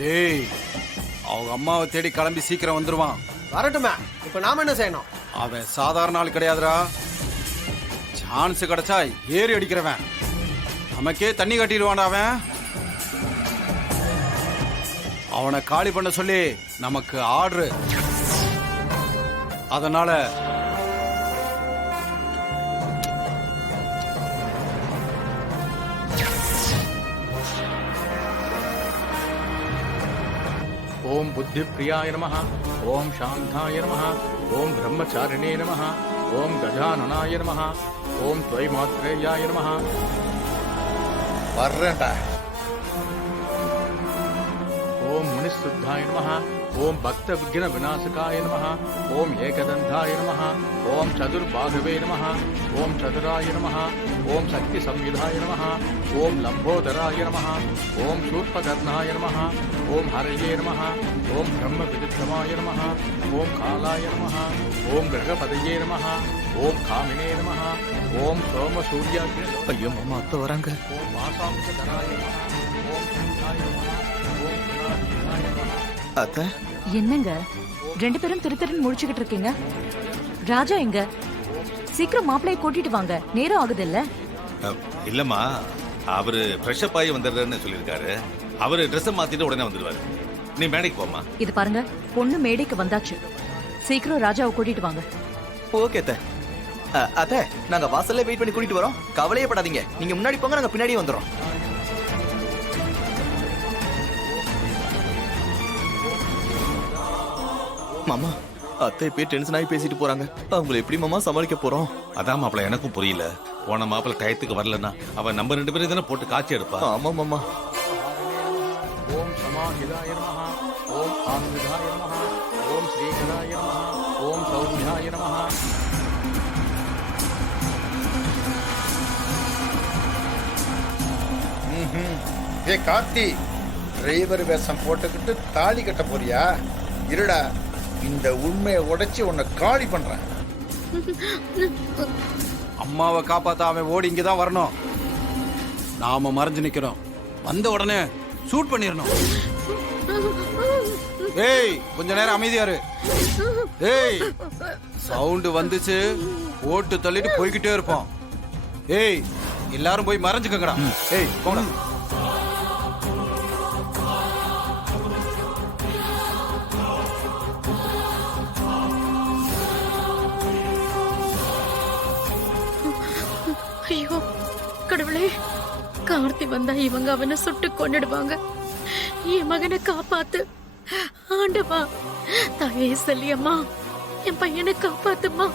டேய், அவங்க அம்மாவை தேடி கிளம்பி சீக்கிரம் வந்துருவான். வரட்டுமே. இப்ப நாம என்ன செய்யணும்? அவன் சாதாரண ஆள் கிடையாதுடா. சான்ஸ் கிடைச்சா ஏறி அடிக்கிறவன். நமக்கே தண்ணி கட்டிடுவான்டா அவன். அவனை காலி பண்ண சொல்லி நமக்கு ஆர்டரு. அதனால ओम बुद्धि प्रियाय नमः, ओम शांताय नमः, ओम ब्रह्मचारिणे नमः, ओम गजाननाय नमः, ओम त्वयिमात्रेयाय नमः. வர்றேன்டா. ओम मुनिशुद्धाय नमः, ओम भक्त विघ्न विनाशकाय नमः, ओम एकदंताय नमः, ओम चतुर्बाहवे नमः, ओम चतुराय नमः, ओम शक्ति संविधाय नमः, ओम लंबोदराय नमः, ओम शूर्पकर्णाय नमः, ओम हरये नमः, ओम ब्रह्म विदितमाय नमः, ओम कालाय नमः, ओम ग्रहपतये नमः, ओम कामिने नमः, ओम सोम सूर्याग्नि. ஐயோ மாமா அத்தை வராங்க. ओम वासांशधराय नमः, ओम शंकाय नमः, ओम गुणाधीनाय नमः. அத்தை என்னங்க ரெண்டு பேரும் திருத்திருன்னு முடிச்சுக்கிட்டு இருக்கீங்க? ராஜா எங்க? சீக்கிரம் மாப்பிள்ளைய கூட்டிட்டு வாங்க, நேரம் ஆகுது இல்ல? இல்லம்மா, அவரு ஃப்ரெஷ் அப் ஆகி வந்துடுறேன்னு சொல்லியிருக்காரு. அவரு ட்ரெஸ் மாத்திட்டு உடனே வந்துடுவாரு. நீ மேடைக்கு போமா. இது பாருங்க, பொண்ணு மேடைக்கு வந்தாச்சு. சீக்கிரம் ராஜாவை கூட்டிட்டு வாங்க. ஓகே அத்தை. அத்தை நாங்க வாசல்ல வெயிட் பண்ணி கூட்டிட்டு வரோம். கவலையே படாதீங்க. நீங்க முன்னாடி போங்க, நாங்க பின்னாடியே வந்துறோம். மாமா அத்தை போய் டென்ஷன் ஆகி பேசிட்டு போறாங்க. அவங்களை எப்படி மாமா சமாளிக்க போறோம்? அதான் மாப்பிள்ள எனக்கும் புரியல. போன மாப்பிள்ள டயத்துக்கு வரலன்னா அவன் நம்ம 2 பேரும் தானே போட்டு காட்சி எடுப்பா. ஆமா மாமா. ओम समाहिताय नमः, ओम आनंदाय नमः, ओम श्रीकराय नमः, ओम सौम्याय नमः. ஏ கார்த்தி, டிரைவர் வேஷம் போட்டுக்கிட்டு தாலி கட்ட போறியா? இருடா, இந்த உண்மையை உடைச்சு உன்னை காலி பண்றேன். அம்மாவை காப்பாத்த அவன் ஓடி இங்கதான் வரணும். நாம மறைஞ்சு நிக்கணும். வந்த உடனே ஷூட் பண்ணிடணும். ஏய், கொஞ்ச நேரம் அமைதியாரு. ஏய், சவுண்ட் வந்துச்சு, போட்டு தள்ளிட்டு போய்கிட்டே இருப்போம். ஏய், எல்லாரும் போய் மறைஞ்சுக்கங்கடா. ஏய் போங்க. ஐயோ கடவுளே, கார்த்தி வந்தா இவங்க அவனை சுட்டு கொன்னுடுவாங்க. என் மகனை காப்பாத்து ஆண்டவா. தாயே செல்லியம்மா, என் பையனை காப்பாத்துமா.